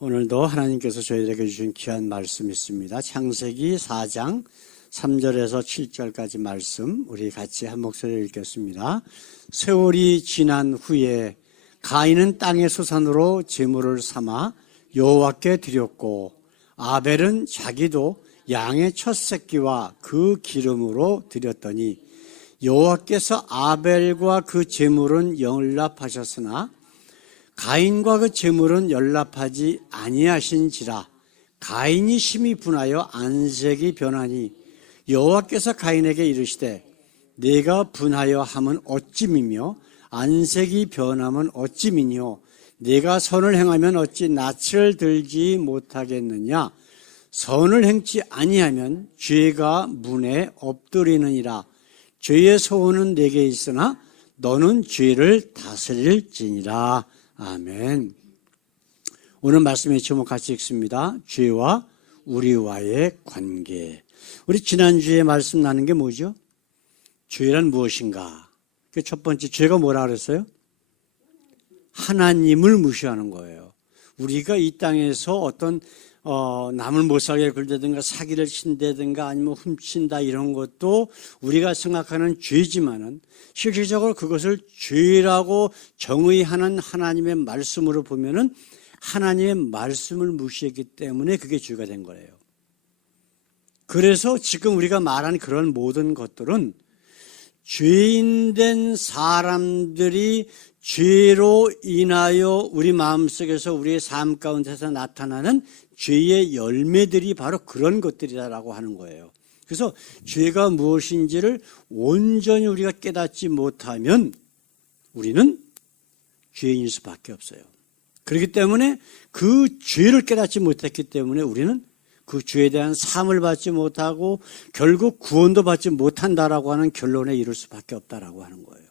오늘도 하나님께서 저희들에게 주신 귀한 말씀이 있습니다. 창세기 4장 3절에서 7절까지 말씀 우리 같이 한 목소리로 읽겠습니다. 세월이 지난 후에 가인은 땅의 소산으로 제물을 삼아 여호와께 드렸고 아벨은 자기도 양의 첫 새끼와 그 기름으로 드렸더니 여호와께서 아벨과 그 제물은 연락하셨으나 가인과 그 제물은 연락하지 아니하신지라. 가인이 심히 분하여 안색이 변하니 여호와께서 가인에게 이르시되 내가 분하여 함은 어찌미며 안색이 변함은 어찌미뇨. 내가 선을 행하면 어찌 낯을 들지 못하겠느냐. 선을 행치 아니하면 죄가 문에 엎드리느니라. 죄의 소원은 내게 있으나 너는 죄를 다스릴지니라. 아멘. 오늘 말씀의 제목 같이 읽습니다. 죄와 우리와의 관계. 우리 지난주에 말씀 나눈 게 뭐죠? 죄란 무엇인가? 그 첫 번째 죄가 뭐라 그랬어요? 하나님을 무시하는 거예요. 우리가 이 땅에서 어떤 남을 못 살게 굴다든가 사기를 친다든가 아니면 훔친다 이런 것도 우리가 생각하는 죄지만은 실질적으로 그것을 죄라고 정의하는 하나님의 말씀으로 보면은 하나님의 말씀을 무시했기 때문에 그게 죄가 된 거예요. 그래서 지금 우리가 말하는 그런 모든 것들은 죄인된 사람들이 죄로 인하여 우리 마음속에서 우리의 삶 가운데서 나타나는 죄의 열매들이 바로 그런 것들이라고 하는 거예요. 그래서 죄가 무엇인지를 온전히 우리가 깨닫지 못하면 우리는 죄인일 수밖에 없어요. 그렇기 때문에 그 죄를 깨닫지 못했기 때문에 우리는 그 죄에 대한 사함을 받지 못하고 결국 구원도 받지 못한다라고 하는 결론에 이를 수밖에 없다라고 하는 거예요.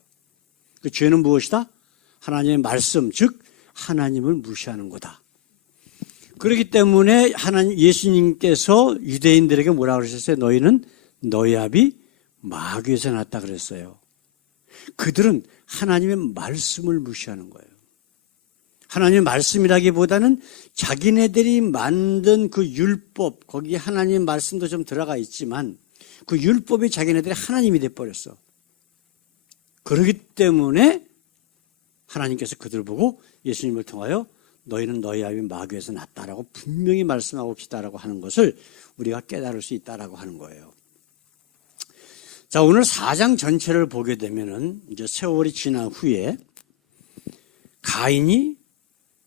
그 죄는 무엇이다? 하나님의 말씀, 즉 하나님을 무시하는 거다. 그렇기 때문에 예수님께서 유대인들에게 뭐라고 그러셨어요? 너희는 너희 아비 마귀에서 났다 그랬어요. 그들은 하나님의 말씀을 무시하는 거예요. 하나님의 말씀이라기보다는 자기네들이 만든 그 율법, 거기에 하나님의 말씀도 좀 들어가 있지만 그 율법이 자기네들이 하나님이 돼버렸어. 그렇기 때문에 하나님께서 그들을 보고 예수님을 통하여 너희는 너희 아비 마귀에서 났다라고 분명히 말씀하고 계시다라고 하는 것을 우리가 깨달을 수 있다라고 하는 거예요. 자, 오늘 4장 전체를 보게 되면은 이제 세월이 지난 후에 가인이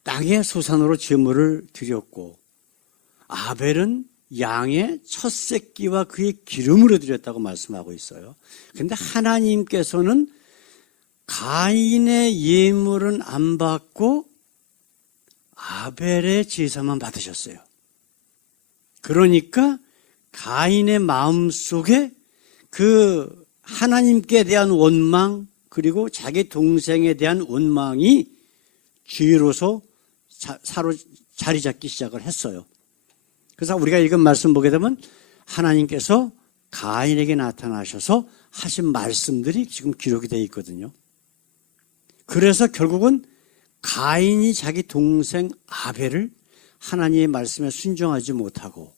땅의 소산으로 제물을 드렸고 아벨은 양의 첫 새끼와 그의 기름으로 드렸다고 말씀하고 있어요. 그런데 하나님께서는 가인의 예물은 안 받고 아벨의 제사만 받으셨어요. 그러니까 가인의 마음속에 그 하나님께 대한 원망 그리고 자기 동생에 대한 원망이 죄로서 자리 잡기 시작을 했어요. 그래서 우리가 읽은 말씀 보게 되면 하나님께서 가인에게 나타나셔서 하신 말씀들이 지금 기록이 되어 있거든요. 그래서 결국은 가인이 자기 동생 아벨을 하나님의 말씀에 순종하지 못하고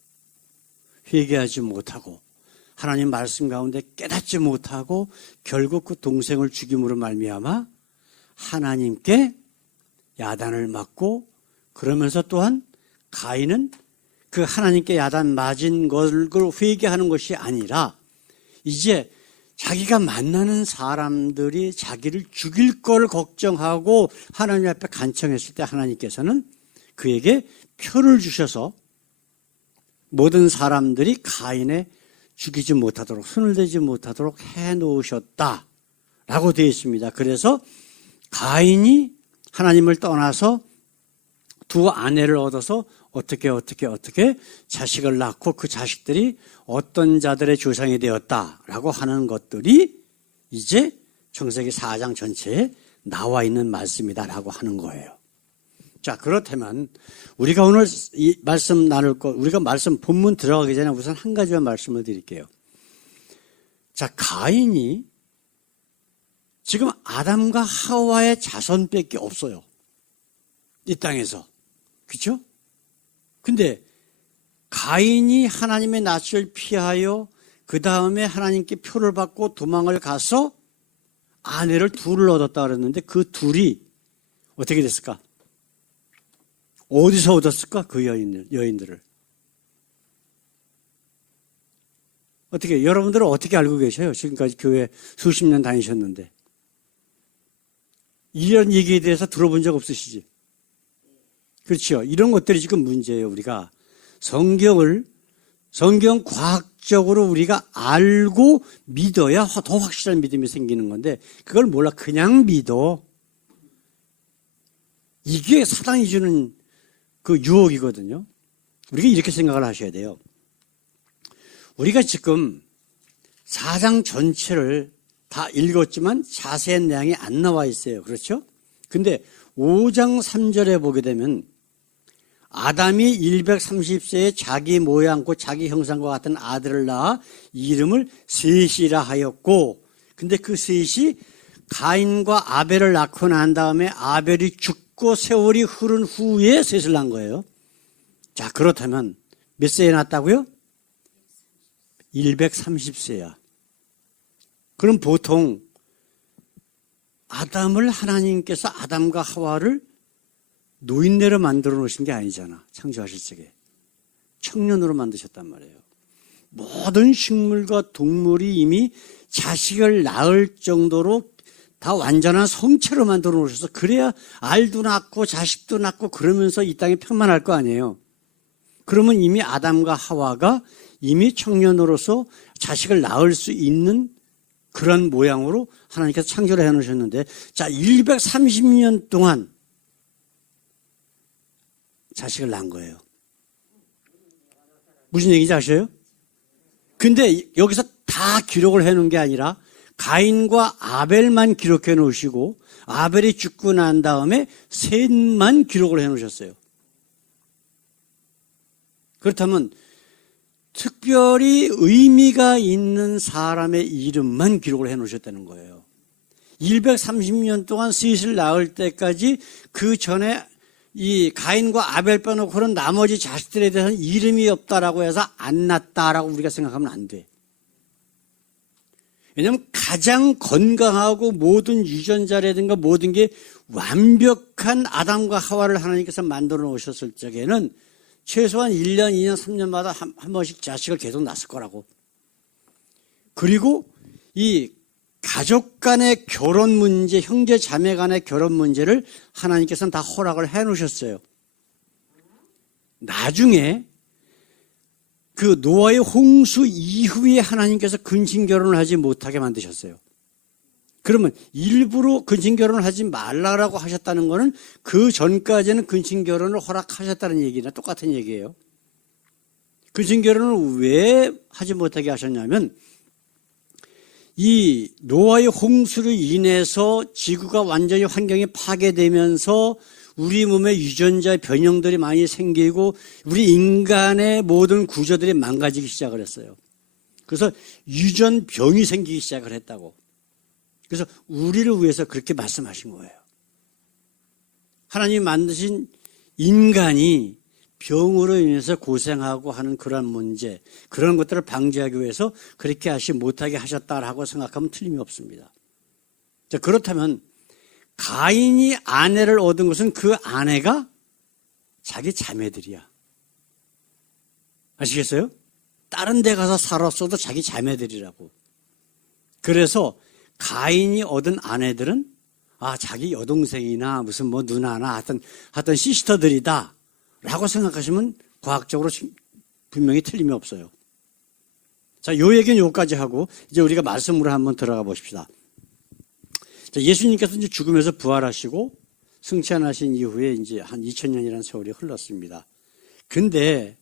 회개하지 못하고 하나님 말씀 가운데 깨닫지 못하고 결국 그 동생을 죽임으로 말미암아 하나님께 야단을 맞고 그러면서 또한 가인은 그 하나님께 야단 맞은 것을 회개하는 것이 아니라 이제 자기가 만나는 사람들이 자기를 죽일 걸 걱정하고 하나님 앞에 간청했을 때 하나님께서는 그에게 표를 주셔서 모든 사람들이 가인에 죽이지 못하도록 손을 대지 못하도록 해놓으셨다라고 되어 있습니다. 그래서 가인이 하나님을 떠나서 두 아내를 얻어서 어떻게 자식을 낳고 그 자식들이 어떤 자들의 조상이 되었다라고 하는 것들이 이제 창세기 4장 전체에 나와 있는 말씀이다라고 하는 거예요. 자, 그렇다면 우리가 오늘 이 말씀 나눌 것, 우리가 말씀 본문 들어가기 전에 우선 한 가지만 말씀을 드릴게요. 자, 가인이 지금 아담과 하와의 자손밖에 없어요. 이 땅에서. 그렇죠? 근데 가인이 하나님의 낯을 피하여 그 다음에 하나님께 표를 받고 도망을 가서 아내를 둘을 얻었다 그랬는데 그 둘이 어떻게 됐을까? 어디서 얻었을까? 그 여인들을. 어떻게, 여러분들은 어떻게 알고 계셔요? 지금까지 교회 수십 년 다니셨는데. 이런 얘기에 대해서 들어본 적 없으시지? 그렇죠. 이런 것들이 지금 문제예요. 우리가 성경 과학적으로 우리가 알고 믿어야 더 확실한 믿음이 생기는 건데 그걸 몰라 그냥 믿어. 이게 사단이 주는 그 유혹이거든요. 우리가 이렇게 생각을 하셔야 돼요. 우리가 지금 4장 전체를 다 읽었지만 자세한 내용이 안 나와 있어요. 그렇죠? 근데 5장 3절에 보게 되면 아담이 130세에 자기 모양과 자기 형상과 같은 아들을 낳아 이름을 셋이라 하였고, 근데 그 셋이 가인과 아벨을 낳고 난 다음에 아벨이 죽고 세월이 흐른 후에 셋을 낳은 거예요. 자, 그렇다면 몇 세에 낳았다고요? 130세야. 그럼 보통 아담을 하나님께서 아담과 하와를 노인네로 만들어 놓으신 게 아니잖아. 창조하실 적에. 청년으로 만드셨단 말이에요. 모든 식물과 동물이 이미 자식을 낳을 정도로 다 완전한 성체로 만들어 놓으셔서 그래야 알도 낳고 자식도 낳고 그러면서 이 땅이 평만할 거 아니에요. 그러면 이미 아담과 하와가 이미 청년으로서 자식을 낳을 수 있는 그런 모양으로 하나님께서 창조를 해놓으셨는데, 자, 130년 동안 자식을 낳은 거예요. 무슨 얘기인지 아셔요? 근데 여기서 다 기록을 해놓은 게 아니라 가인과 아벨만 기록해 놓으시고 아벨이 죽고 난 다음에 셋만 기록을 해놓으셨어요. 그렇다면 특별히 의미가 있는 사람의 이름만 기록을 해놓으셨다는 거예요. 130년 동안 셋을 낳을 때까지 그 전에 이 가인과 아벨 빼놓고는 나머지 자식들에 대해서는 이름이 없다라고 해서 안 낳았다라고 우리가 생각하면 안 돼. 왜냐하면 가장 건강하고 모든 유전자라든가 모든 게 완벽한 아담과 하와를 하나님께서 만들어 놓으셨을 적에는 최소한 1년, 2년, 3년마다 한 번씩 자식을 계속 낳았을 거라고. 그리고 이 가족 간의 결혼 문제, 형제 자매 간의 결혼 문제를 하나님께서는 다 허락을 해 놓으셨어요. 나중에 그 노아의 홍수 이후에 하나님께서 근친 결혼을 하지 못하게 만드셨어요. 그러면 일부러 근친 결혼을 하지 말라고 하셨다는 것은 그 전까지는 근친 결혼을 허락하셨다는 얘기나 똑같은 얘기예요. 근친 결혼을 왜 하지 못하게 하셨냐면 이 노아의 홍수로 인해서 지구가 완전히 환경이 파괴되면서 우리 몸에 유전자 변형들이 많이 생기고 우리 인간의 모든 구조들이 망가지기 시작을 했어요. 그래서 유전병이 생기기 시작을 했다고. 그래서 우리를 위해서 그렇게 말씀하신 거예요. 하나님이 만드신 인간이 병으로 인해서 고생하고 하는 그런 문제, 그런 것들을 방지하기 위해서 그렇게 하시 못하게 하셨다라고 생각하면 틀림이 없습니다. 자, 그렇다면 가인이 아내를 얻은 것은 그 아내가 자기 자매들이야. 아시겠어요? 다른 데 가서 살았어도 자기 자매들이라고. 그래서 가인이 얻은 아내들은 자기 여동생이나 무슨 뭐 누나나 하여튼 시스터들이다 라고 생각하시면 과학적으로 분명히 틀림이 없어요. 자, 요 얘기는 요까지 하고 이제 우리가 말씀으로 한번 들어가 보십시다. 자, 예수님께서 이제 죽음에서 부활하시고 승천하신 이후에 이제 한 2000년이라는 세월이 흘렀습니다. 근데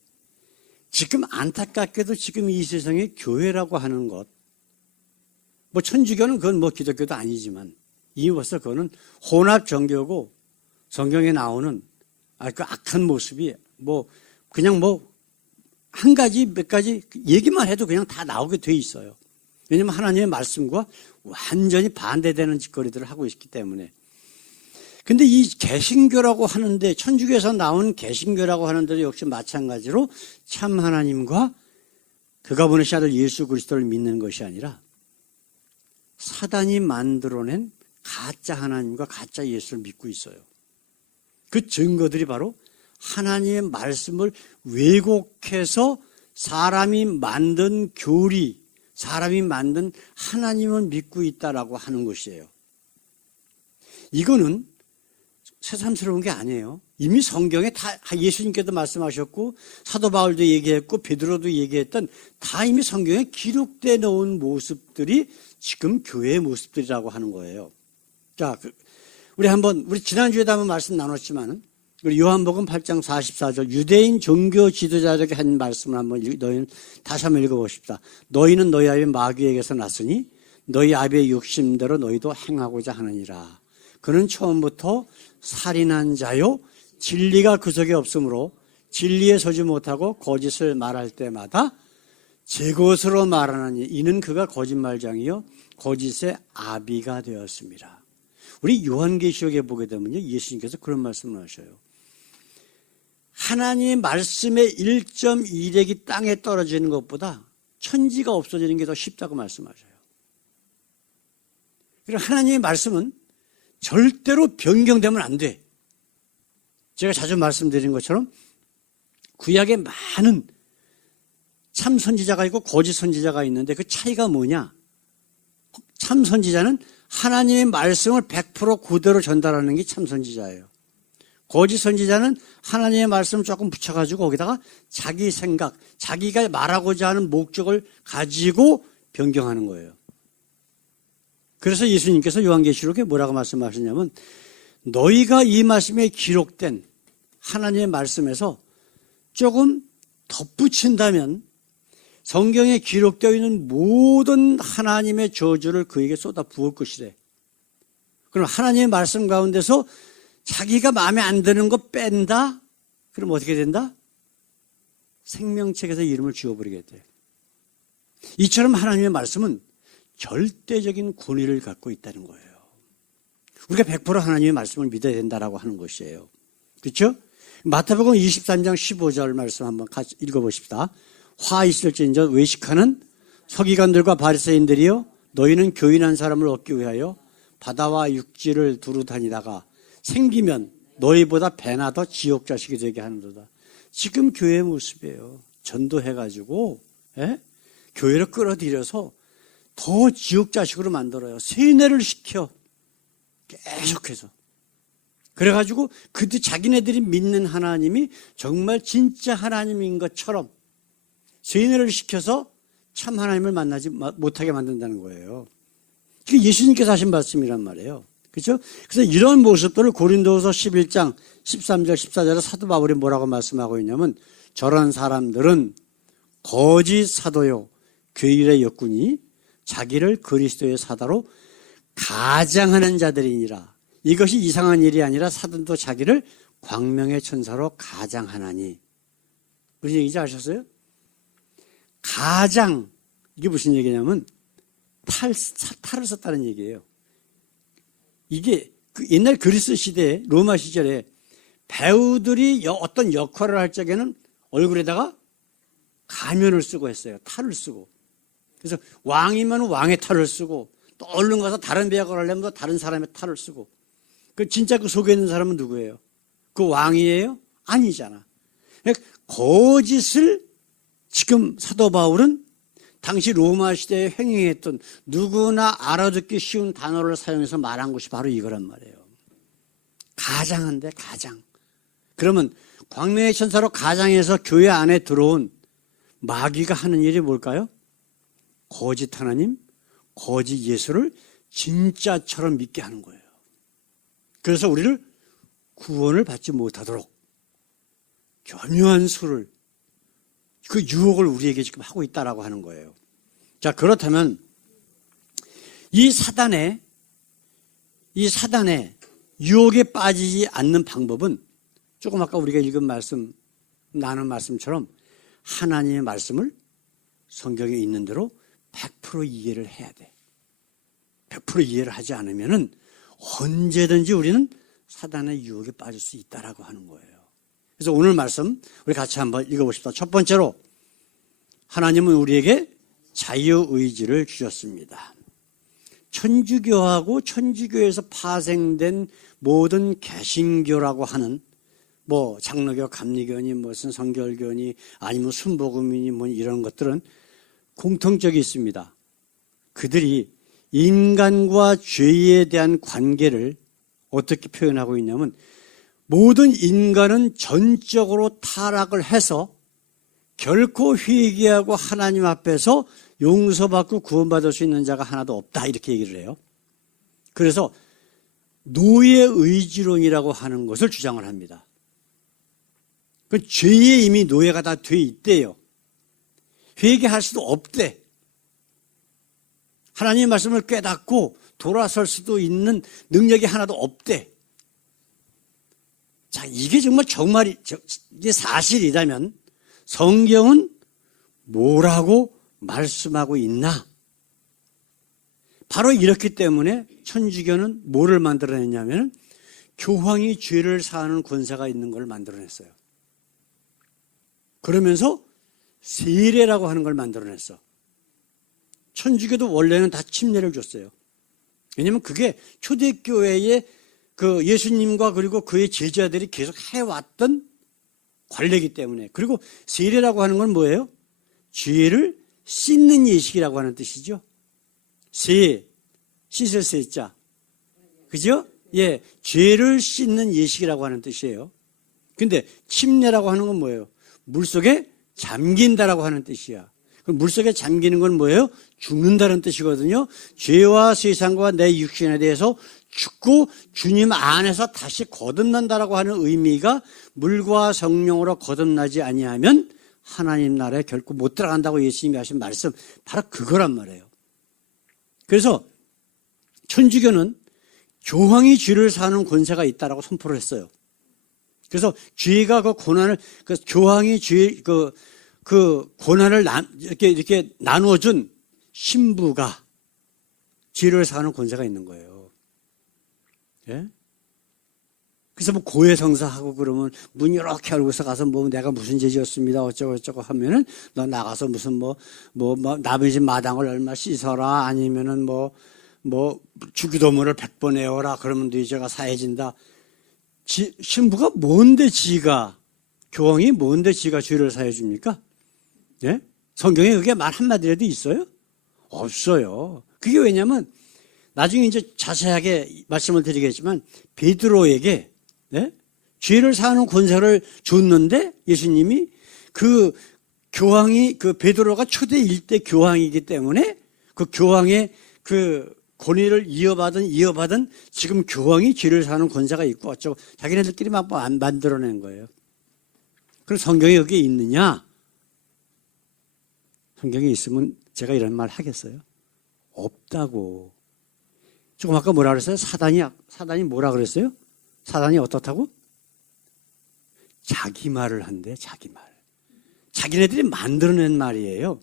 지금 안타깝게도 지금 이 세상에 교회라고 하는 것, 뭐 천주교는 그건 뭐 기독교도 아니지만 이미 벌써 그거는 혼합 종교고 성경에 나오는 그 악한 모습이 그냥 한 가지 몇 가지 얘기만 해도 그냥 다 나오게 돼 있어요. 왜냐하면 하나님의 말씀과 완전히 반대되는 짓거리들을 하고 있기 때문에. 근데 이 개신교라고 하는데, 천주교에서 나온 개신교라고 하는데도 역시 마찬가지로 참 하나님과 그가 보내신 아들 예수 그리스도를 믿는 것이 아니라 사단이 만들어낸 가짜 하나님과 가짜 예수를 믿고 있어요. 그 증거들이 바로 하나님의 말씀을 왜곡해서 사람이 만든 교리, 사람이 만든 하나님을 믿고 있다라고 하는 것이에요. 이거는 새삼스러운 게 아니에요. 이미 성경에 다 예수님께도 말씀하셨고 사도 바울도 얘기했고 베드로도 얘기했던 다 이미 성경에 기록되어 놓은 모습들이 지금 교회의 모습들이라고 하는 거예요. 자, 우리 지난주에도 한번 말씀 나눴지만 우리 요한복음 8장 44절 유대인 종교 지도자들에게 한 말씀을 너희는 다시 한번 읽어보십시다. 너희는 너희 아비 마귀에게서 났으니 너희 아비의 욕심대로 너희도 행하고자 하느니라. 그는 처음부터 살인한 자요 진리가 그 속에 없으므로 진리에 서지 못하고 거짓을 말할 때마다 제 것으로 말하나니 이는 그가 거짓말장이요 거짓의 아비가 되었습니다. 우리 요한계시록에 보게 되면요 예수님께서 그런 말씀을 하셔요. 하나님의 말씀의 1.1획이 땅에 떨어지는 것보다 천지가 없어지는 게 더 쉽다고 말씀하셔요. 그리고 하나님의 말씀은 절대로 변경되면 안 돼. 제가 자주 말씀드린 것처럼 구약에 많은 참 선지자가 있고 거짓 선지자가 있는데 그 차이가 뭐냐? 참 선지자는 하나님의 말씀을 100% 그대로 전달하는 게 참 선지자예요. 거짓 선지자는 하나님의 말씀을 조금 붙여가지고 거기다가 자기 생각, 자기가 말하고자 하는 목적을 가지고 변경하는 거예요. 그래서 예수님께서 요한계시록에 뭐라고 말씀하셨냐면 너희가 이 말씀에 기록된 하나님의 말씀에서 조금 덧붙인다면 성경에 기록되어 있는 모든 하나님의 저주를 그에게 쏟아 부을 것이래. 그럼 하나님의 말씀 가운데서 자기가 마음에 안 드는 거 뺀다? 그럼 어떻게 된다? 생명책에서 이름을 지워버리게 돼. 이처럼 하나님의 말씀은 절대적인 권위를 갖고 있다는 거예요. 우리가 100% 하나님의 말씀을 믿어야 된다라고 하는 것이에요. 그렇죠? 마태복음 23장 15절 말씀 한번 같이 읽어보십시다. 화 있을진저 외식하는 서기관들과 바리새인들이여 너희는 교인한 사람을 얻기 위하여 바다와 육지를 두루 다니다가 생기면 너희보다 배나 더 지옥 자식이 되게 하는도다. 지금 교회의 모습이에요. 전도해가지고 교회를 끌어들여서 더 지옥 자식으로 만들어요. 세뇌를 시켜 계속해서. 그래가지고 그들 자기네들이 믿는 하나님이 정말 진짜 하나님인 것처럼 세뇌를 시켜서 참 하나님을 만나지 못하게 만든다는 거예요. 이게 예수님께서 하신 말씀이란 말이에요. 그렇죠? 그래서 이런 모습들을 고린도후서 11장 13절 14절에 사도 바울이 뭐라고 말씀하고 있냐면 저런 사람들은 거짓 사도요 교일의 역군이 자기를 그리스도의 사도로 가장하는 자들이니라. 이것이 이상한 일이 아니라 사도도 자기를 광명의 천사로 가장하나니. 무슨 얘기인지 아셨어요? 가장, 이게 무슨 얘기냐면 탈을 썼다는 얘기예요. 이게 옛날 그리스 시대에 로마 시절에 배우들이 어떤 역할을 할 적에는 얼굴에다가 가면을 쓰고 했어요. 탈을 쓰고. 그래서 왕이면 왕의 탈을 쓰고 또 얼른 가서 다른 배역을 하려면 또 다른 사람의 탈을 쓰고. 그 진짜 그 속에 있는 사람은 누구예요? 그 왕이에요? 아니잖아. 거짓을 지금 사도 바울은 당시 로마 시대에 횡행했던 누구나 알아듣기 쉬운 단어를 사용해서 말한 것이 바로 이거란 말이에요. 가장한데 가장. 그러면 광명의 천사로 가장해서 교회 안에 들어온 마귀가 하는 일이 뭘까요? 거짓 하나님, 거짓 예수를 진짜처럼 믿게 하는 거예요. 그래서 우리를 구원을 받지 못하도록 교묘한 수를 그 유혹을 우리에게 지금 하고 있다라고 하는 거예요. 자, 그렇다면 이 사단의 유혹에 빠지지 않는 방법은 조금 아까 우리가 읽은 말씀, 나눈 말씀처럼 하나님의 말씀을 성경에 있는 대로 100% 이해를 해야 돼. 100% 이해를 하지 않으면은 언제든지 우리는 사단의 유혹에 빠질 수 있다라고 하는 거예요. 그래서 오늘 말씀 우리 같이 한번 읽어봅시다. 첫 번째로 하나님은 우리에게 자유의지를 주셨습니다. 천주교하고 천주교에서 파생된 모든 개신교라고 하는 뭐 장로교, 감리교니 무슨 성결교니 아니면 순복음이니 뭐 이런 것들은 공통적이 있습니다. 그들이 인간과 죄에 대한 관계를 어떻게 표현하고 있냐면 모든 인간은 전적으로 타락을 해서 결코 회개하고 하나님 앞에서 용서받고 구원받을 수 있는 자가 하나도 없다 이렇게 얘기를 해요. 그래서 노예의지론이라고 하는 것을 주장을 합니다. 그 죄에 이미 노예가 다 돼 있대요. 회개할 수도 없대. 하나님의 말씀을 깨닫고 돌아설 수도 있는 능력이 하나도 없대. 자, 이게 정말 이게 사실이라면 성경은 뭐라고 말씀하고 있나? 바로 이렇기 때문에 천주교는 뭐를 만들어냈냐면 교황이 죄를 사하는 권세가 있는 걸 만들어냈어요. 그러면서 세례라고 하는 걸 만들어냈어. 천주교도 원래는 다 침례를 줬어요. 왜냐하면 그게 초대교회의 그 예수님과 그리고 그의 제자들이 계속 해왔던 관례이기 때문에. 그리고 세례라고 하는 건 뭐예요? 죄를 씻는 예식이라고 하는 뜻이죠. 씻을 세자. 그죠? 예, 죄를 씻는 예식이라고 하는 뜻이에요. 근데 침례라고 하는 건 뭐예요? 물속에 잠긴다라고 하는 뜻이야. 그럼 물속에 잠기는 건 뭐예요? 죽는다는 뜻이거든요. 죄와 세상과 내 육신에 대해서 죽고 주님 안에서 다시 거듭난다라고 하는 의미가 물과 성령으로 거듭나지 아니하면 하나님 나라에 결코 못 들어간다고 예수님이 하신 말씀, 바로 그거란 말이에요. 그래서 천주교는 교황이 죄를 사하는 권세가 있다라고 선포를 했어요. 그래서 죄가 그 고난을, 그 교황이 그 고난을 이렇게 나누어준 신부가 죄를 사하는 권세가 있는 거예요. 예? 그래서 뭐 고해성사하고 그러면 문 이렇게 열고서 가서 뭐 내가 무슨 죄지었습니다 어쩌고 하면은 너 나가서 무슨 뭐 남의 집 마당을 얼마 씻어라 아니면은 뭐 주기도문을 100번 외워라 그러면 네 죄가 사해진다. 신부가 뭔데 교황이 뭔데 지가 죄를 사해 줍니까? 예? 성경에 그게 말 한마디라도 있어요? 없어요. 그게 왜냐면 나중에 이제 자세하게 말씀을 드리겠지만 베드로에게 네? 죄를 사하는 권세를 줬는데 예수님이 그 교황이 그 베드로가 초대 일대 교황이기 때문에 그 교황의 그 권위를 이어받은 지금 교황이 죄를 사하는 권세가 있고 어쩌고 자기네들끼리 막 안 만들어낸 거예요. 그럼 성경에 여기에 있느냐? 성경에 있으면 제가 이런 말 하겠어요? 없다고. 조금 아까 뭐라 그랬어요? 사단이 뭐라 그랬어요? 사단이 어떻다고? 자기 말을 한대, 자기 말. 자기네들이 만들어낸 말이에요.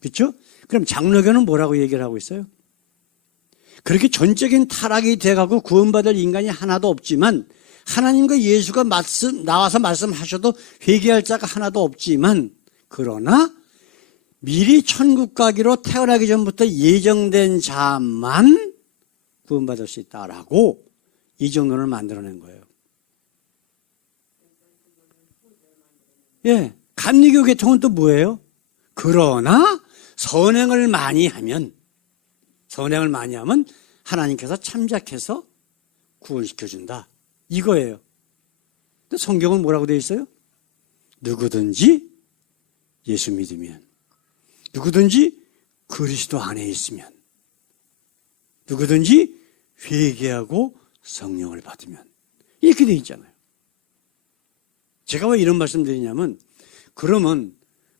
그렇죠? 그럼 장로교는 뭐라고 얘기를 하고 있어요? 그렇게 전적인 타락이 돼가고 구원받을 인간이 하나도 없지만 하나님과 예수가 나와서 말씀하셔도 회개할 자가 하나도 없지만 그러나 미리 천국 가기로 태어나기 전부터 예정된 자만 구원받을 수 있다라고 이 정도를 만들어낸 거예요. 예, 감리교 계통은 또 뭐예요? 그러나 선행을 많이 하면 하나님께서 참작해서 구원시켜준다. 이거예요. 근데 성경은 뭐라고 되어 있어요? 누구든지 예수 믿으면, 누구든지 그리스도 안에 있으면, 누구든지 회개하고 성령을 받으면 이렇게 되어 있잖아요. 제가 왜 이런 말씀 드리냐면 그러면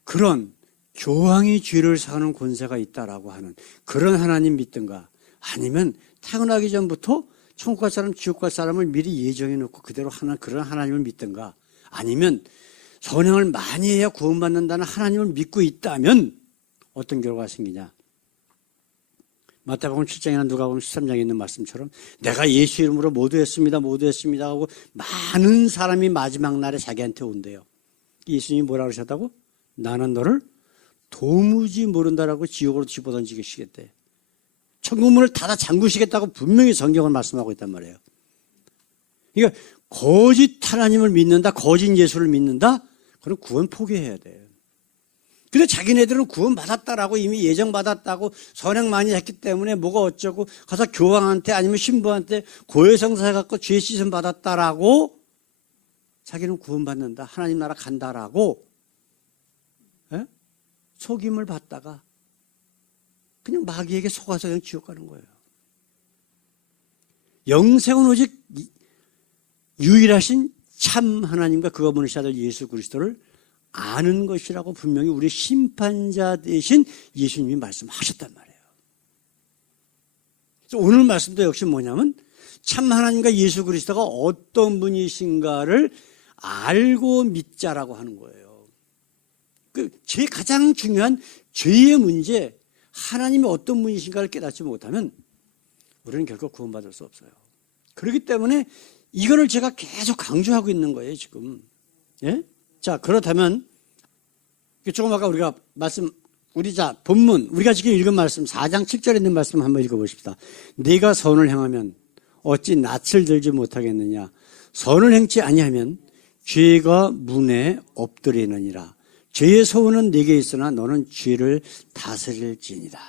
그런 교황이 죄를 사하는 권세가 있다라고 하는 그런 하나님 믿든가 아니면 태어나기 전부터 천국 갈 사람 지옥 갈 사람을 미리 예정해 놓고 그대로 하는 그런 하나님을 믿든가 아니면 선행을 많이 해야 구원받는다는 하나님을 믿고 있다면 어떤 결과가 생기냐? 마태복음 7장이나 누가복음 13장에 있는 말씀처럼 내가 예수 이름으로 모두 했습니다 하고 많은 사람이 마지막 날에 자기한테 온대요. 예수님이 뭐라고 하셨다고? 나는 너를 도무지 모른다라고 지옥으로 집어던지시겠대. 천국문을 닫아 잠그시겠다고 분명히 성경을 말씀하고 있단 말이에요. 그러니까 거짓 하나님을 믿는다, 거짓 예수를 믿는다, 그럼 구원 포기해야 돼요. 근데 자기네들은 구원 받았다라고 이미 예정받았다고 선행 많이 했기 때문에 뭐가 어쩌고 가서 교황한테 아니면 신부한테 고해성사 갖고 죄 씻음 받았다라고 자기는 구원 받는다, 하나님 나라 간다라고 속임을 받다가 그냥 마귀에게 속아서 그냥 지옥 가는 거예요. 영생은 오직 유일하신 참 하나님과 그가 보내신 아들 예수 그리스도를 아는 것이라고 분명히 우리 심판자 되신 예수님이 말씀하셨단 말이에요. 그래서 오늘 말씀도 역시 뭐냐면 참 하나님과 예수 그리스도가 어떤 분이신가를 알고 믿자라고 하는 거예요. 제 가장 중요한 죄의 문제, 하나님이 어떤 분이신가를 깨닫지 못하면 우리는 결코 구원받을 수 없어요. 그렇기 때문에 이거를 제가 계속 강조하고 있는 거예요, 지금. 예? 자, 그렇다면 조금 아까 우리가 본문, 우리가 지금 읽은 말씀 4장 7절에 있는 말씀 한번 읽어보십시다. 네가 선을 행하면 어찌 낯을 들지 못하겠느냐. 선을 행치 아니하면 죄가 문에 엎드리느니라. 죄의 소원은 네게 있으나 너는 죄를 다스릴지니라.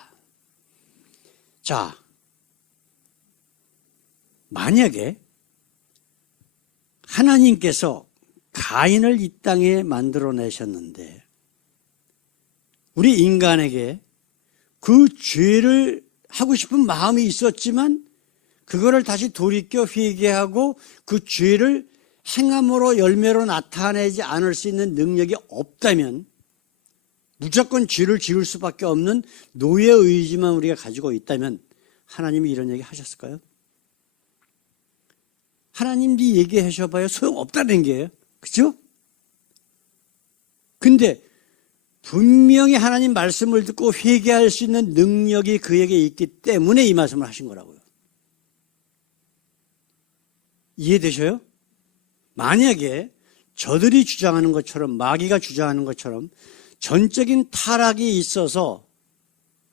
자, 만약에 하나님께서 가인을 이 땅에 만들어내셨는데 우리 인간에게 그 죄를 하고 싶은 마음이 있었지만 그거를 다시 돌이켜 회개하고 그 죄를 행함으로 열매로 나타내지 않을 수 있는 능력이 없다면 무조건 죄를 지을 수밖에 없는 노예 의지만 우리가 가지고 있다면 하나님이 이런 얘기 하셨을까요? 하나님이 얘기하셔봐야 소용없다는 게예요. 그렇죠? 근데 분명히 하나님 말씀을 듣고 회개할 수 있는 능력이 그에게 있기 때문에 이 말씀을 하신 거라고요. 이해되셔요? 만약에 저들이 주장하는 것처럼, 마귀가 주장하는 것처럼 전적인 타락이 있어서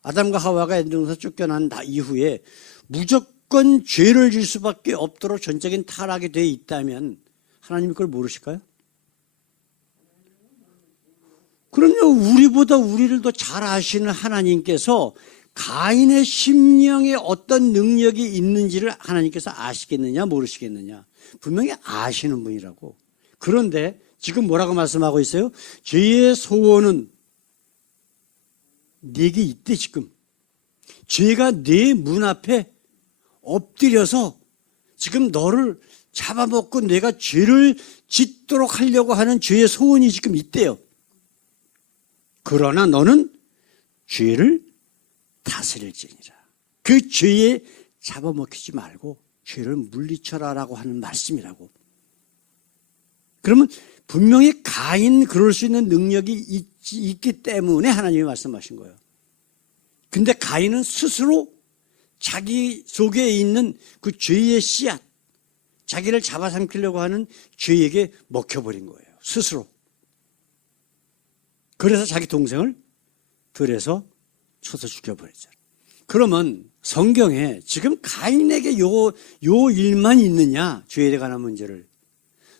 아담과 하와가 에덴에서 쫓겨난 이후에 무조건 죄를 질 수밖에 없도록 전적인 타락이 되어 있다면 하나님이 그걸 모르실까요? 그럼요. 우리보다 우리를 더 잘 아시는 하나님께서 가인의 심령에 어떤 능력이 있는지를 하나님께서 아시겠느냐 모르시겠느냐. 분명히 아시는 분이라고. 그런데 지금 뭐라고 말씀하고 있어요? 죄의 소원은 네게 있대 지금. 죄가 네 문 앞에 엎드려서 지금 너를 잡아먹고 내가 죄를 짓도록 하려고 하는 죄의 소원이 지금 있대요. 그러나 너는 죄를 다스릴지니라. 그 죄에 잡아먹히지 말고 죄를 물리쳐라라고 하는 말씀이라고. 그러면 분명히 가인 그럴 수 있는 능력이 있기 때문에 하나님이 말씀하신 거예요. 근데 가인은 스스로 자기 속에 있는 그 죄의 씨앗, 자기를 잡아삼키려고 하는 죄에게 먹혀버린 거예요. 스스로. 그래서 자기 동생을 들에서 쳐서 죽여버렸잖아요. 그러면 성경에 지금 가인에게 요 일만 있느냐, 죄에 관한 문제를.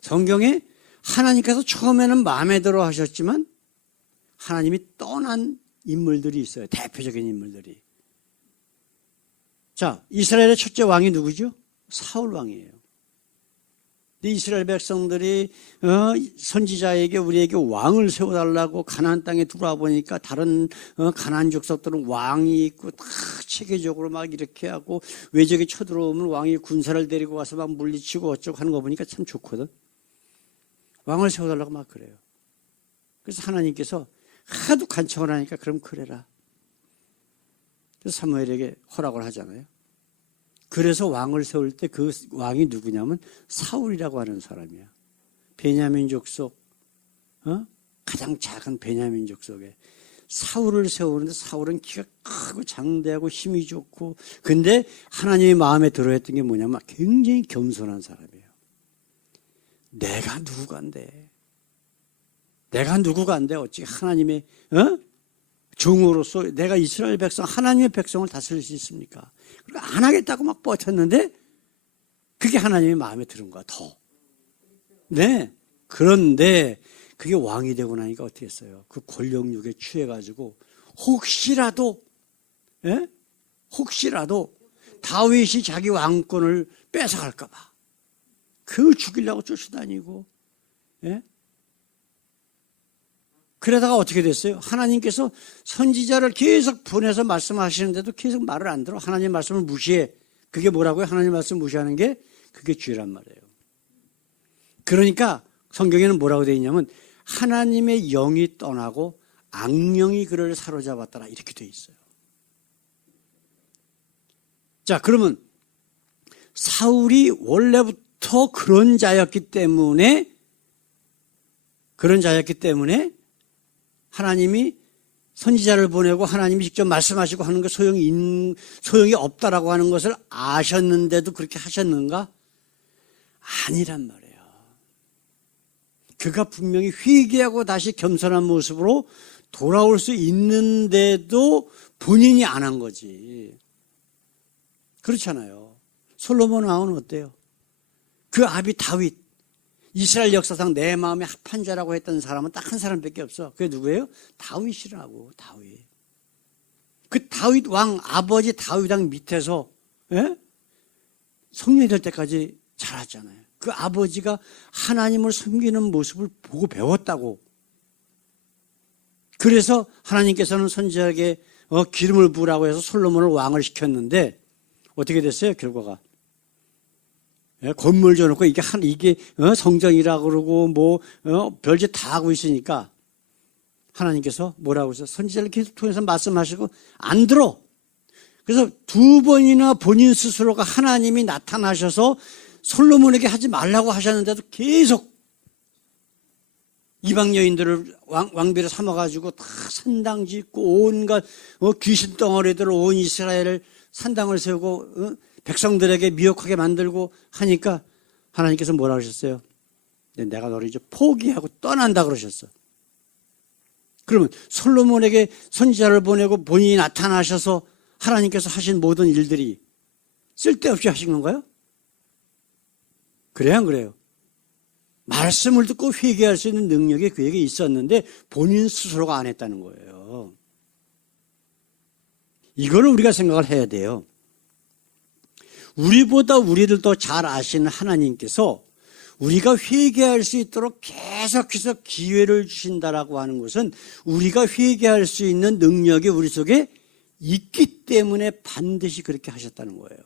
성경에 하나님께서 처음에는 마음에 들어 하셨지만 하나님이 떠난 인물들이 있어요. 대표적인 인물들이. 자, 이스라엘의 첫째 왕이 누구죠? 사울 왕이에요. 이스라엘 백성들이 선지자에게 우리에게 왕을 세워달라고 가나안 땅에 들어와 보니까 다른 가나안 족속들은 왕이 있고 다 체계적으로 막 이렇게 하고 외적이 쳐들어오면 왕이 군사를 데리고 와서 막 물리치고 어쩌고 하는 거 보니까 참 좋거든. 왕을 세워달라고 막 그래요. 그래서 하나님께서 하도 간청을 하니까 그럼 그래라. 그래서 사무엘에게 허락을 하잖아요. 그래서 왕을 세울 때 그 왕이 누구냐면 사울이라고 하는 사람이야. 베냐민 족속, 가장 작은 베냐민 족속에 사울을 세우는데 사울은 키가 크고 장대하고 힘이 좋고, 근데 하나님의 마음에 들어했던 게 뭐냐면 굉장히 겸손한 사람이에요. 내가 누구간데? 내가 누구간데 어찌 하나님의 종으로서 내가 이스라엘 백성, 하나님의 백성을 다스릴 수 있습니까? 그리고 안 하겠다고 막 버텼는데 그게 하나님의 마음에 드는 거야, 더. 네. 그런데 그게 왕이 되고 나니까 어떻게 했어요? 그 권력욕에 취해가지고 혹시라도 다윗이 자기 왕권을 뺏어갈까 봐 그 죽이려고 쫓아다니고, 그러다가 어떻게 됐어요? 하나님께서 선지자를 계속 보내서 말씀하시는데도 계속 말을 안 들어. 하나님 말씀을 무시해. 그게 뭐라고요? 하나님 말씀 무시하는 게 그게 죄란 말이에요. 그러니까 성경에는 뭐라고 되어 있냐면 하나님의 영이 떠나고 악령이 그를 사로잡았더라, 이렇게 되어 있어요. 자, 그러면 사울이 원래부터 그런 자였기 때문에 하나님이 선지자를 보내고 하나님이 직접 말씀하시고 하는 거 소용이 없다라고 하는 것을 아셨는데도 그렇게 하셨는가? 아니란 말이에요. 그가 분명히 회개하고 다시 겸손한 모습으로 돌아올 수 있는데도 본인이 안 한 거지. 그렇잖아요. 솔로몬 왕은 어때요? 그 아비 다윗, 이스라엘 역사상 내 마음에 합한 자라고 했던 사람은 딱 한 사람밖에 없어. 그게 누구예요? 다윗이라고. 다윗. 그 다윗 왕, 아버지 다윗 왕 밑에서 성령이 될 때까지 자랐잖아요. 그 아버지가 하나님을 섬기는 모습을 보고 배웠다고. 그래서 하나님께서는 선지자에게 기름을 부으라고 해서 솔로몬을 왕을 시켰는데 어떻게 됐어요? 결과가 건물 줘놓고 이게 성전이라고 그러고 별짓 다 하고 있으니까 하나님께서 뭐라고 해서 선지자를 계속 통해서 말씀하시고 안 들어. 그래서 2번이나 본인 스스로가 하나님이 나타나셔서 솔로몬에게 하지 말라고 하셨는데도 계속 이방 여인들을 왕비로 삼아가지고 다 산당 짓고 온갖 귀신 덩어리들을 온 이스라엘을 산당을 세우고 백성들에게 미혹하게 만들고 하니까 하나님께서 뭐라 그러셨어요? 내가 너를 이제 포기하고 떠난다 그러셨어. 그러면 솔로몬에게 선지자를 보내고 본인이 나타나셔서 하나님께서 하신 모든 일들이 쓸데없이 하신 건가요? 그래요, 안 그래요? 말씀을 듣고 회개할 수 있는 능력이 그에게 있었는데 본인 스스로가 안 했다는 거예요. 이거를 우리가 생각을 해야 돼요. 우리보다 우리를 더 잘 아시는 하나님께서 우리가 회개할 수 있도록 계속해서 기회를 주신다라고 하는 것은 우리가 회개할 수 있는 능력이 우리 속에 있기 때문에 반드시 그렇게 하셨다는 거예요.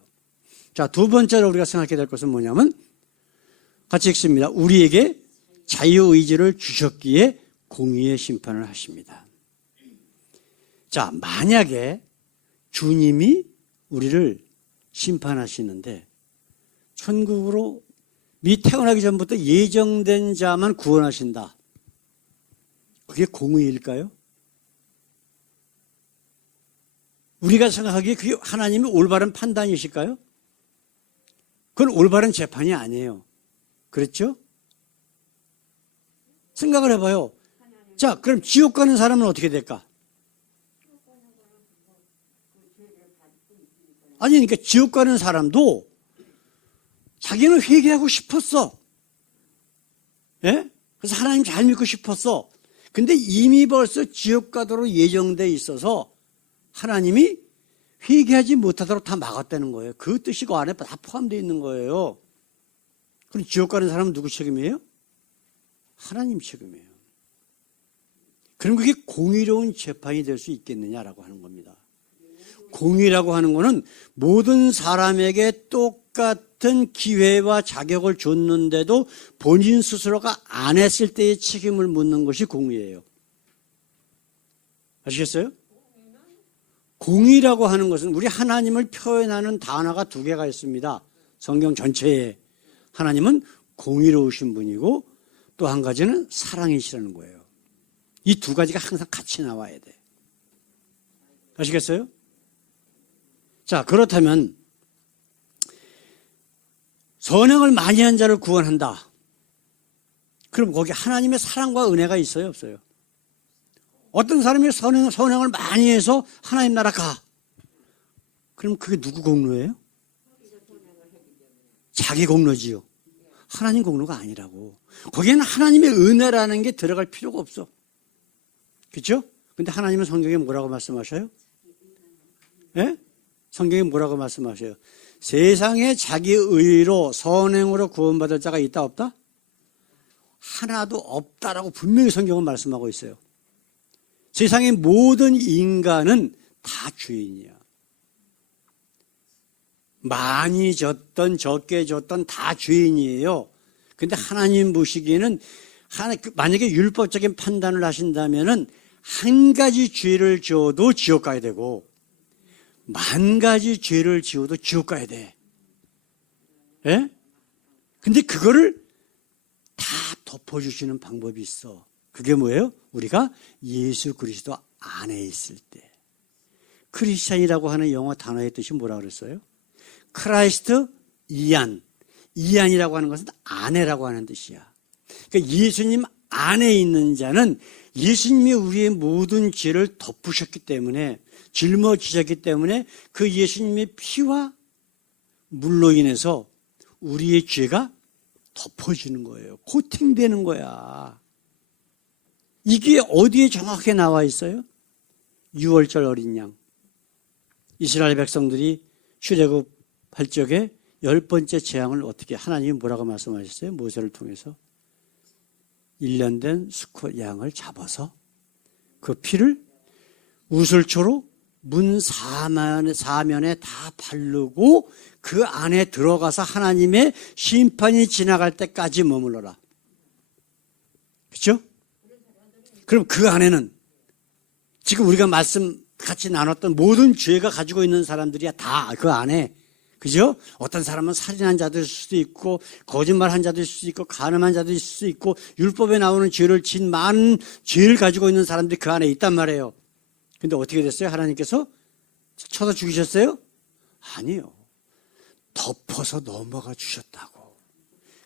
자, 2번째로 우리가 생각해야 될 것은 뭐냐면 같이 읽습니다. 우리에게 자유의지를 주셨기에 공의의 심판을 하십니다. 자, 만약에 주님이 우리를 심판하시는데 천국으로 태어나기 전부터 예정된 자만 구원하신다. 그게 공의일까요? 우리가 생각하기에 그게 하나님의 올바른 판단이실까요? 그건 올바른 재판이 아니에요. 그렇죠? 생각을 해봐요. 자, 그럼 지옥 가는 사람은 어떻게 될까? 아니, 그러니까 지옥 가는 사람도 자기는 회개하고 싶었어. 예? 그래서 하나님 잘 믿고 싶었어. 근데 이미 벌써 지옥 가도록 예정돼 있어서 하나님이 회개하지 못하도록 다 막았다는 거예요. 그 뜻이 그 안에 다 포함되어 있는 거예요. 그럼 지옥 가는 사람은 누구 책임이에요? 하나님 책임이에요. 그럼 그게 공의로운 재판이 될 수 있겠느냐라고 하는 겁니다. 공의라고 하는 것은 모든 사람에게 똑같은 기회와 자격을 줬는데도 본인 스스로가 안 했을 때의 책임을 묻는 것이 공의예요. 아시겠어요? 공의라고 하는 것은 우리 하나님을 표현하는 단어가 2개가 있습니다. 성경 전체에. 하나님은 공의로우신 분이고 또 한 가지는 사랑이시라는 거예요. 이 2가지가 항상 같이 나와야 돼. 아시겠어요? 자, 그렇다면 선행을 많이 한 자를 구원한다. 그럼 거기 하나님의 사랑과 은혜가 있어요, 없어요? 어떤 사람이 선행을 많이 해서 하나님 나라 가. 그럼 그게 누구 공로예요? 자기 공로지요. 하나님 공로가 아니라고. 거기에는 하나님의 은혜라는 게 들어갈 필요가 없어. 그렇죠? 근데 하나님은 성경에 뭐라고 말씀하셔요? 예? 성경에 뭐라고 말씀하셔요? 세상에 자기 의로 선행으로 구원받을 자가 있다 없다? 하나도 없다라고 분명히 성경은 말씀하고 있어요. 세상의 모든 인간은 다 죄인이야. 많이 졌던 적게 졌던 다 죄인이에요. 근데 하나님 보시기에는 만약에 율법적인 판단을 하신다면은 한 가지 죄를 지어도 지옥 가야 되고 만 가지 죄를 지어도 지옥 가야 돼. 예? 근데 그거를 다 덮어주시는 방법이 있어. 그게 뭐예요? 우리가 예수 그리스도 안에 있을 때. 크리스찬이라고 하는 영어 단어의 뜻이 뭐라 그랬어요? 크라이스트 이안. 이안이라고 하는 것은 안에라고 하는 뜻이야. 그러니까 예수님 안에 있는 자는 예수님이 우리의 모든 죄를 덮으셨기 때문에, 짊어지셨기 때문에 그 예수님의 피와 물로 인해서 우리의 죄가 덮어지는 거예요. 코팅되는 거야. 이게 어디에 정확하게 나와 있어요? 6월절 어린 양. 이스라엘 백성들이 출애굽할 적에 10번째 재앙을 어떻게 하나님이 뭐라고 말씀하셨어요? 모세를 통해서 1년 된 수컷 양을 잡아서 그 피를 우슬초로 문 사면에 다 바르고 그 안에 들어가서 하나님의 심판이 지나갈 때까지 머물러라. 그렇죠? 그럼 그 안에는 지금 우리가 말씀 같이 나눴던 모든 죄가 가지고 있는 사람들이야 다 그 안에. 그죠? 어떤 사람은 살인한 자도 있을 수도 있고 거짓말한 자도 있을 수 있고 간음한 자도 있을 수 있고 율법에 나오는 죄를 진 많은 죄를 가지고 있는 사람들이 그 안에 있단 말이에요. 근데 어떻게 됐어요? 하나님께서 쳐서 죽이셨어요? 아니요. 덮어서 넘어가 주셨다고.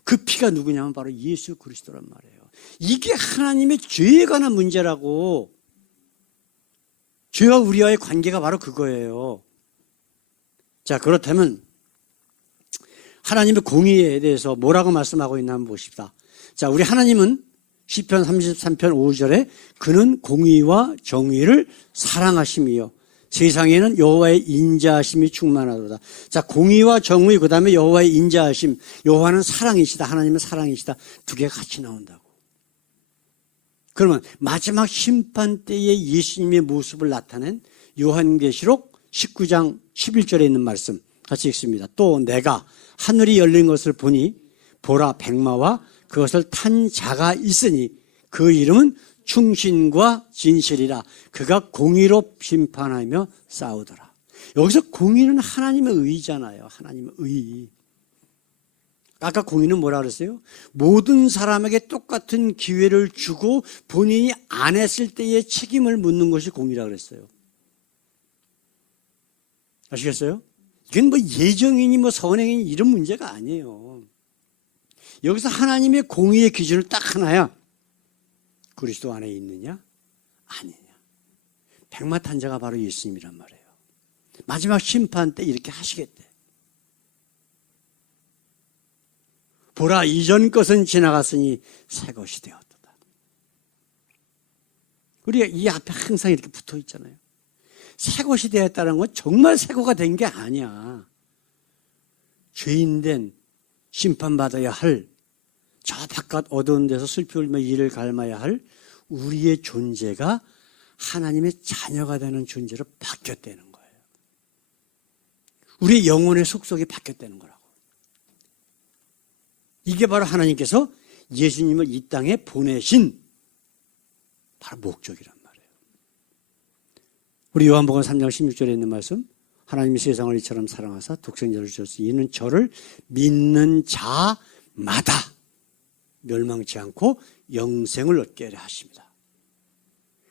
그 피가 누구냐면 바로 예수 그리스도란 말이에요. 이게 하나님의 죄에 관한 문제라고. 죄와 우리와의 관계가 바로 그거예요. 자, 그렇다면 하나님의 공의에 대해서 뭐라고 말씀하고 있나 한번 보십시다. 자, 우리 하나님은 시편 33편 5절에 그는 공의와 정의를 사랑하심이요 세상에는 여호와의 인자하심이 충만하도다. 자, 공의와 정의 그다음에 여호와의 인자하심. 여호와는 사랑이시다. 하나님은 사랑이시다. 두 개가 같이 나온다고. 그러면 마지막 심판 때에 예수님의 모습을 나타낸 요한계시록 19장 11절에 있는 말씀 같이 읽습니다. 또 내가 하늘이 열린 것을 보니 보라 백마와 그것을 탄 자가 있으니 그 이름은 충신과 진실이라. 그가 공의로 심판하며 싸우더라. 여기서 공의는 하나님의 의잖아요. 하나님의 의. 아까 공의는 뭐라 그랬어요? 모든 사람에게 똑같은 기회를 주고 본인이 안 했을 때의 책임을 묻는 것이 공의라 그랬어요. 아시겠어요? 이건 뭐 예정이니 뭐 선행이니 이런 문제가 아니에요. 여기서 하나님의 공의의 기준을 딱 하나야. 그리스도 안에 있느냐? 아니냐. 백마 탄 자가 바로 예수님이란 말이에요. 마지막 심판 때 이렇게 하시겠대. 보라 이전 것은 지나갔으니 새 것이 되었도다. 우리가 이 앞에 항상 이렇게 붙어 있잖아요. 새 것이 되었다는 건 정말 새 거가 된 게 아니야. 죄인된 심판받아야 할 저 바깥 어두운 데서 슬피 울며 이를 갈마야 할 우리의 존재가 하나님의 자녀가 되는 존재로 바뀌었다는 거예요. 우리의 영혼의 속속이 바뀌었다는 거라고. 이게 바로 하나님께서 예수님을 이 땅에 보내신 바로 목적이란 말이에요. 우리 요한복음 3장 16절에 있는 말씀, 하나님이 세상을 이처럼 사랑하사 독생자를 주셨으니 이는 저를 믿는 자마다 멸망치 않고 영생을 얻게 하려 하십니다.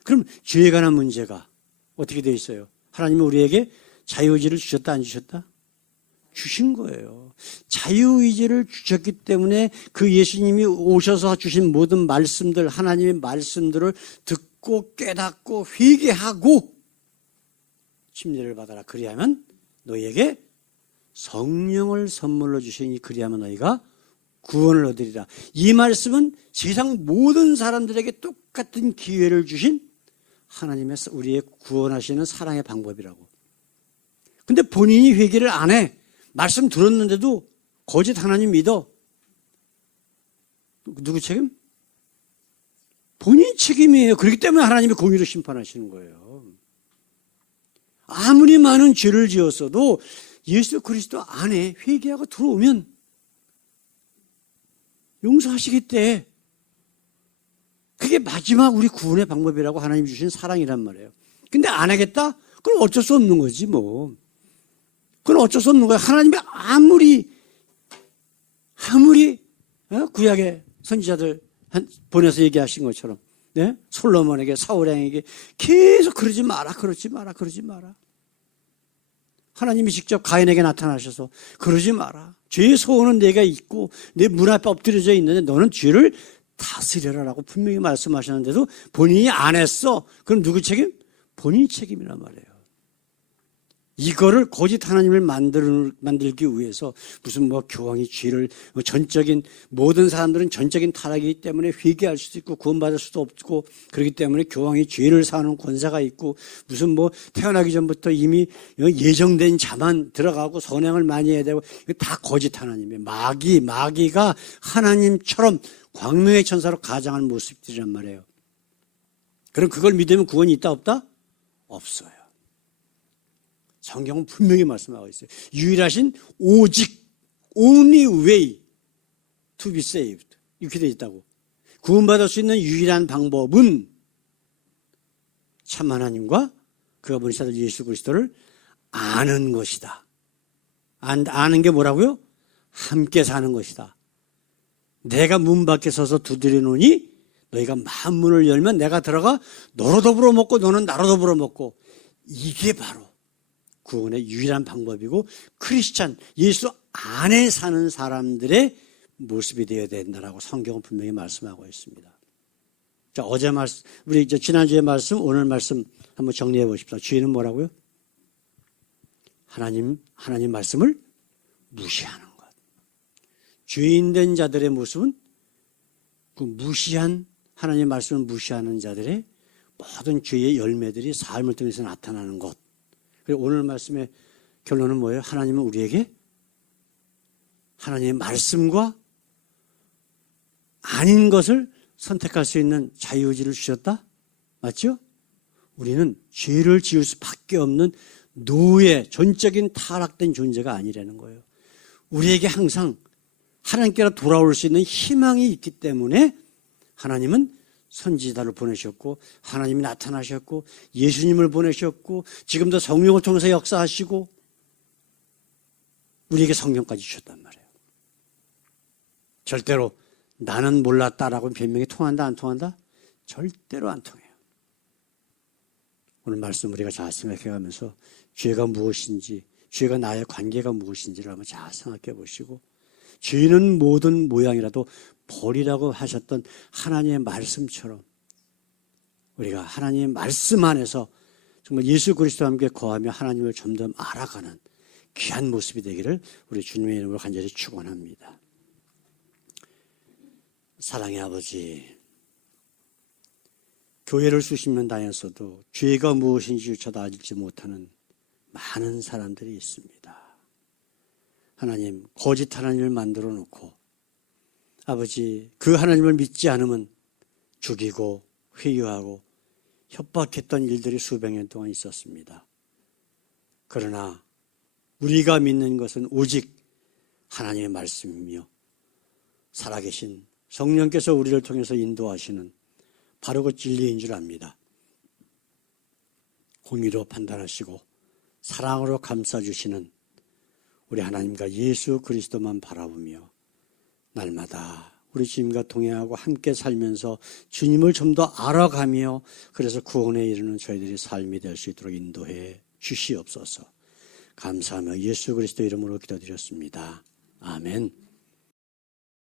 그럼 죄에 관한 문제가 어떻게 되어 있어요? 하나님은 우리에게 자유의지를 주셨다 안 주셨다? 주신 거예요. 자유의지를 주셨기 때문에 그 예수님이 오셔서 주신 모든 말씀들, 하나님의 말씀들을 듣고 깨닫고 회개하고 침례를 받아라. 그리하면 너희에게 성령을 선물로 주시니 그리하면 너희가 구원을 얻으리라. 이 말씀은 세상 모든 사람들에게 똑같은 기회를 주신 하나님의 우리의 구원하시는 사랑의 방법이라고. 근데 본인이 회개를 안 해. 말씀 들었는데도 거짓 하나님 믿어. 누구 책임? 본인 책임이에요. 그렇기 때문에 하나님이 공의로 심판하시는 거예요. 아무리 많은 죄를 지었어도 예수 그리스도 안에 회개하고 들어오면 용서하시겠대. 그게 마지막 우리 구원의 방법이라고 하나님이 주신 사랑이란 말이에요. 근데 안 하겠다? 그럼 어쩔 수 없는 거지 뭐. 그건 어쩔 수 없는 거예요. 하나님이 아무리 구약의 선지자들 보내서 얘기하신 것처럼, 네? 솔로몬에게, 사울왕에게 계속 그러지 마라. 하나님이 직접 가인에게 나타나셔서 그러지 마라. 죄의 소원은 내가 있고 내 문 앞에 엎드려져 있는데 너는 죄를 다스려라라고 분명히 말씀하셨는데도 본인이 안 했어. 그럼 누구 책임? 본인 책임이란 말이에요. 이거를 거짓 하나님을 만들기 위해서 무슨 교황이 죄를 전적인 모든 사람들은 전적인 타락이기 때문에 회개할 수도 있고 구원받을 수도 없고 그렇기 때문에 교황이 죄를 사는 권세가 있고 무슨 태어나기 전부터 이미 예정된 자만 들어가고 선행을 많이 해야 되고 이거 다 거짓 하나님이에요. 마귀가 하나님처럼 광명의 천사로 가장한 모습들이란 말이에요. 그럼 그걸 믿으면 구원이 있다 없다? 없어요. 성경은 분명히 말씀하고 있어요. 유일하신 오직 only way to be saved 이렇게 되어 있다고. 구원받을 수 있는 유일한 방법은 참 하나님과 그가 보내신 아들 예수 그리스도를 아는 것이다. 아는 게 뭐라고요? 함께 사는 것이다. 내가 문 밖에 서서 두드려 놓으니 너희가 만문을 열면 내가 들어가 너로 더불어 먹고 너는 나로 더불어 먹고 이게 바로 구원의 유일한 방법이고 크리스찬 예수 안에 사는 사람들의 모습이 되어야 된다라고 성경은 분명히 말씀하고 있습니다. 자, 어제 말씀, 우리 지난주의 말씀, 오늘 말씀 한번 정리해 보십시오. 주인은 뭐라고요? 하나님 말씀을 무시하는 것. 죄인된 자들의 모습은 그 무시한 하나님의 말씀을 무시하는 자들의 모든 죄의 열매들이 삶을 통해서 나타나는 것. 그리고 오늘 말씀의 결론은 뭐예요? 하나님은 우리에게 하나님의 말씀과 아닌 것을 선택할 수 있는 자유의지를 주셨다? 맞죠? 우리는 죄를 지을 수밖에 없는 노예, 전적인 타락된 존재가 아니라는 거예요. 우리에게 항상 하나님께로 돌아올 수 있는 희망이 있기 때문에 하나님은 선지자를 보내셨고 하나님이 나타나셨고 예수님을 보내셨고 지금도 성령을 통해서 역사하시고 우리에게 성령까지 주셨단 말이에요. 절대로 나는 몰랐다라고 변명이 통한다 안 통한다? 절대로 안 통해요. 오늘 말씀 우리가 잘 생각해가면서 죄가 무엇인지 죄가 나의 관계가 무엇인지를 한번 잘 생각해 보시고 죄는 모든 모양이라도 버리라고 하셨던 하나님의 말씀처럼 우리가 하나님의 말씀 안에서 정말 예수 그리스도와 함께 거하며 하나님을 점점 알아가는 귀한 모습이 되기를 우리 주님의 이름으로 간절히 축원합니다. 사랑의 아버지, 교회를 수십 년 다녔어도 죄가 무엇인지조차도 알지 못하는 많은 사람들이 있습니다. 하나님, 거짓 하나님을 만들어 놓고 아버지, 그 하나님을 믿지 않으면 죽이고 회유하고 협박했던 일들이 수백 년 동안 있었습니다. 그러나 우리가 믿는 것은 오직 하나님의 말씀이며 살아계신 성령께서 우리를 통해서 인도하시는 바로 그 진리인 줄 압니다. 공의로 판단하시고 사랑으로 감싸주시는 우리 하나님과 예수 그리스도만 바라보며 날마다 우리 주님과 동행하고 함께 살면서 주님을 좀 더 알아가며 그래서 구원에 이르는 저희들의 삶이 될 수 있도록 인도해 주시옵소서. 감사하며 예수 그리스도 이름으로 기도드렸습니다. 아멘.